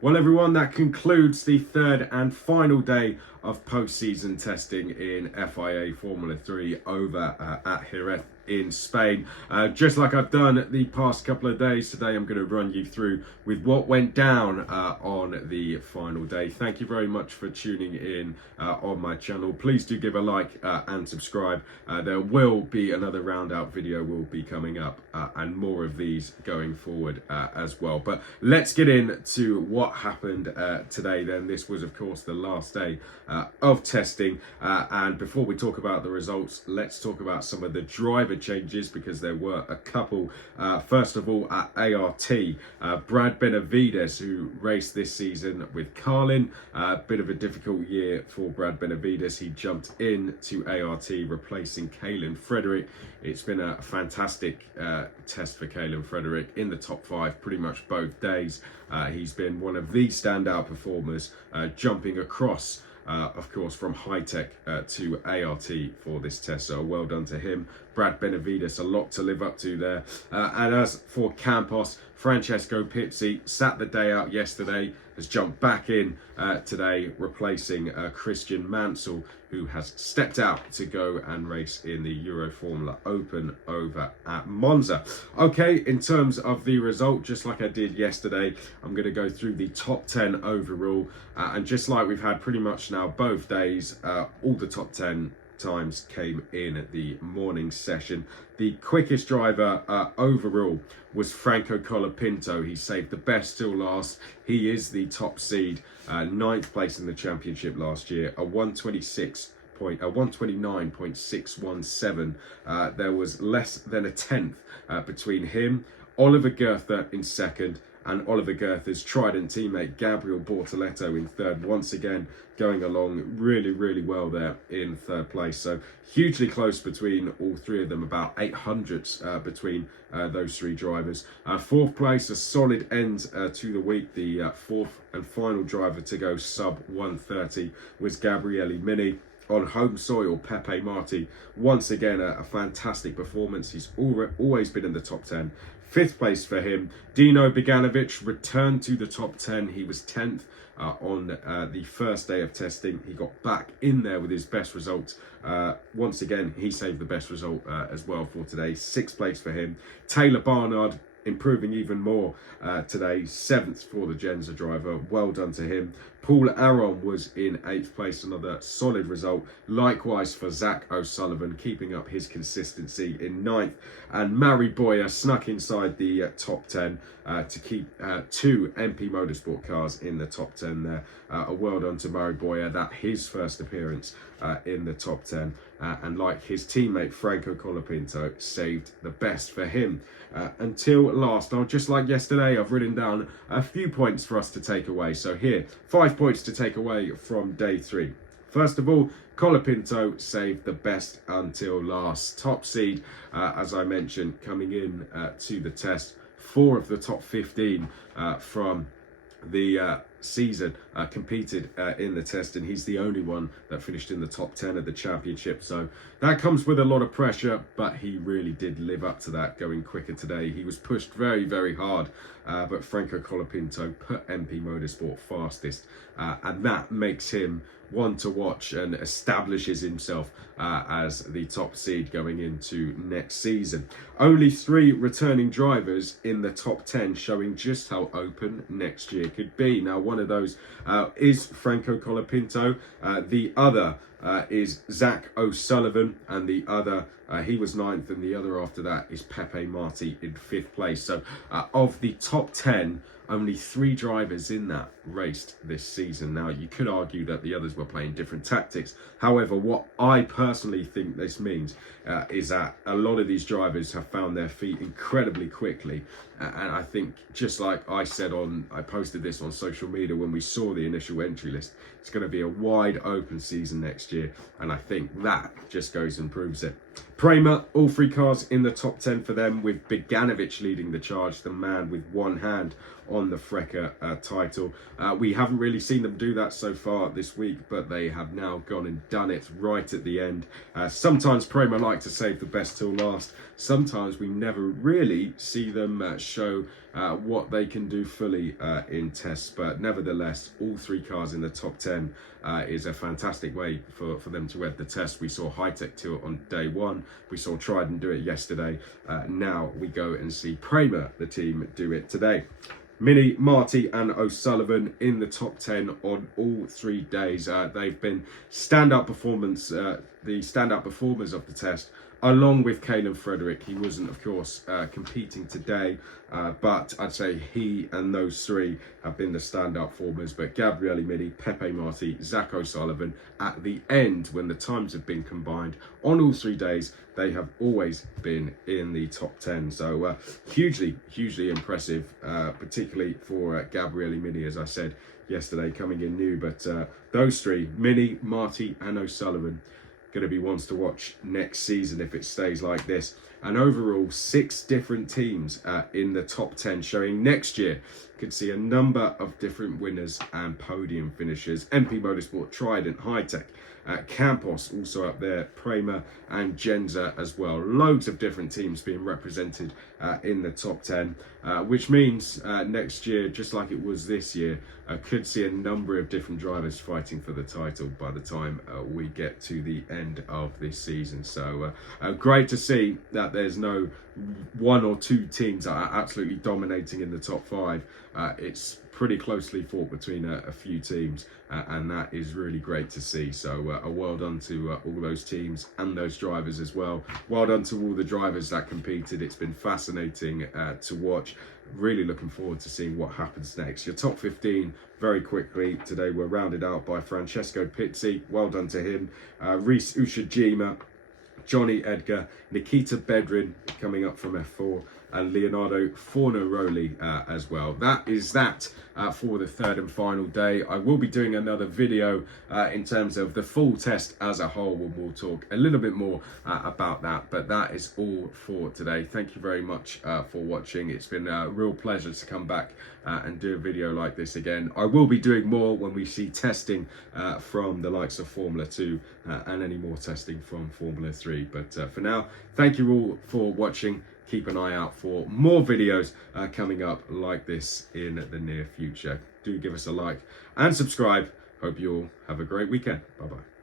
Well, everyone, that concludes the third and final day of post-season testing in FIA Formula 3 over at Jerez in Spain. Just like I've done the past couple of days, today I'm going to run you through with what went down on the final day. Thank you very much for tuning in on my channel. Please do give a like and subscribe. There will be another round out video will be coming up and more of these going forward as well. But let's get into what happened today then. This was of course the last day of testing, and before we talk about the results, let's talk about some of the driver changes, because there were a couple. First of all, at ART, Brad Benavides, who raced this season with Carlin, bit of a difficult year for Brad Benavides. He jumped into ART replacing Kalen Frederick. It's been a fantastic test for Kalen Frederick, in the top 5 pretty much both days. He's been one of the standout performers, jumping across of course from Hitech to ART for this test, so well done to him. Brad Benavides, a lot to live up to there. And as for Campos, Francesco Pizzi sat the day out yesterday, has jumped back in today, replacing Christian Mansell, who has stepped out to go and race in the Euro Formula Open over at Monza. Okay, in terms of the result, just like I did yesterday, I'm going to go through the top 10 overall, and just like we've had pretty much now both days, all the top 10 times came in the morning session. The quickest driver overall was Franco Colapinto. He saved the best till last. He is the top seed, 9th place in the championship last year, a 129.617. There was less than a tenth between him, Oliver Goethe in second, and Oliver Goethe's Trident teammate Gabriel Bortoleto in third, once again going along really well there in third place. So hugely close between all three of them, about 800 between those three drivers. Fourth place, a solid end to the week. The fourth and final driver to go sub 130 was Gabriele Mini. On home soil, Pepe Marti, once again a fantastic performance. He's always been in the top 10. 5th place for him. Dino Beganovic returned to the top 10. He was 10th on the first day of testing. He got back in there with his best result. Once again, he saved the best result as well for today. 6th place for him. Taylor Barnard, improving even more today, 7th for the Jenzer driver. Well done to him. Paul Aron was in 8th place, another solid result. Likewise for Zak O'Sullivan, keeping up his consistency in 9th. And Boya snuck inside the top 10 to keep 2 MP Motorsport cars in the top 10 there. A well done to Boya, that his first appearance in the top 10. And like his teammate Franco Colapinto, saved the best for him until last. Now, just like yesterday, I've written down a few points for us to take away. So here, 5 points to take away from day 3. First of all, Colapinto saved the best until last. Top seed, as I mentioned, coming in to the test. 4 of the top 15 from the season competed in the test, and he's the only one that finished in the top 10 of the championship. So that comes with a lot of pressure, but he really did live up to that, going quicker today. He was pushed very hard, but Franco Colapinto put MP Motorsport fastest, and that makes him one to watch and establishes himself as the top seed going into next season. Only 3 returning drivers in the top 10, showing just how open next year could be. Now, one of those is Franco Colapinto. The other is Zak O'Sullivan, and the other, he was 9th, and the other after that is Pepe Marti in 5th place. So of the top 10, only 3 drivers in that raced this season. Now, you could argue that the others were playing different tactics. However, what I personally think this means is that a lot of these drivers have found their feet incredibly quickly. And I think, just like I said I posted this on social media when we saw the initial entry list, it's going to be a wide open season next year. And I think that just goes and proves it. Prema, all three cars in the top 10 for them, with Beganovic leading the charge, the man with one hand on the FIA title. We haven't really seen them do that so far this week, but they have now gone and done it right at the end. Sometimes Prema like to save the best till last. Sometimes we never really see them show what they can do fully in tests, but nevertheless, all three cars in the top 10 is a fantastic way for them to end the test. We saw Hitech do it on day one. We saw Trident do it yesterday. Now we go and see Prema, the team, do it today. Mini, Marti and O'Sullivan in the top 10 on all 3 days. They've been standout performers of the test, along with Kalen Frederick. He wasn't, of course, competing today, but I'd say he and those three have been the standout performers. But Gabriele, Mini, Pepe, Marti, Zak O'Sullivan, at the end, when the times have been combined on all 3 days, they have always been in the top 10. So hugely impressive, particularly for Gabriele, Mini, as I said yesterday, coming in new. But those three, Mini, Marti and O'Sullivan, going to be ones to watch next season if it stays like this. And overall, 6 different teams in the top 10, showing next year could see a number of different winners and podium finishers. MP Motorsport, Trident, Hitech, Campos also up there, Prema and Jenzer as well. Loads of different teams being represented in the top 10, which means next year, just like it was this year, could see a number of different drivers fighting for the title by the time we get to the end of this season. So great to see that there's no 1 or 2 teams that are absolutely dominating in the top 5. It's pretty closely fought between a few teams, and that is really great to see. So a well done to all those teams and those drivers as well. Well done to all the drivers that competed. It's been fascinating to watch. Really looking forward to seeing what happens next. Your top 15 very quickly today were rounded out by Francesco Pizzi. Well done to him. Reese Ushijima, Johnny Edgar, Nikita Bedrin coming up from F4, and Leonardo Fornaroli as well. That is that for the third and final day. I will be doing another video in terms of the full test as a whole, and we'll talk a little bit more about that. But that is all for today. Thank you very much for watching. It's been a real pleasure to come back and do a video like this again. I will be doing more when we see testing from the likes of Formula 2 and any more testing from Formula 3. But for now, thank you all for watching. Keep an eye out for more videos coming up like this in the near future. Do give us a like and subscribe. Hope you all have a great weekend. Bye-bye.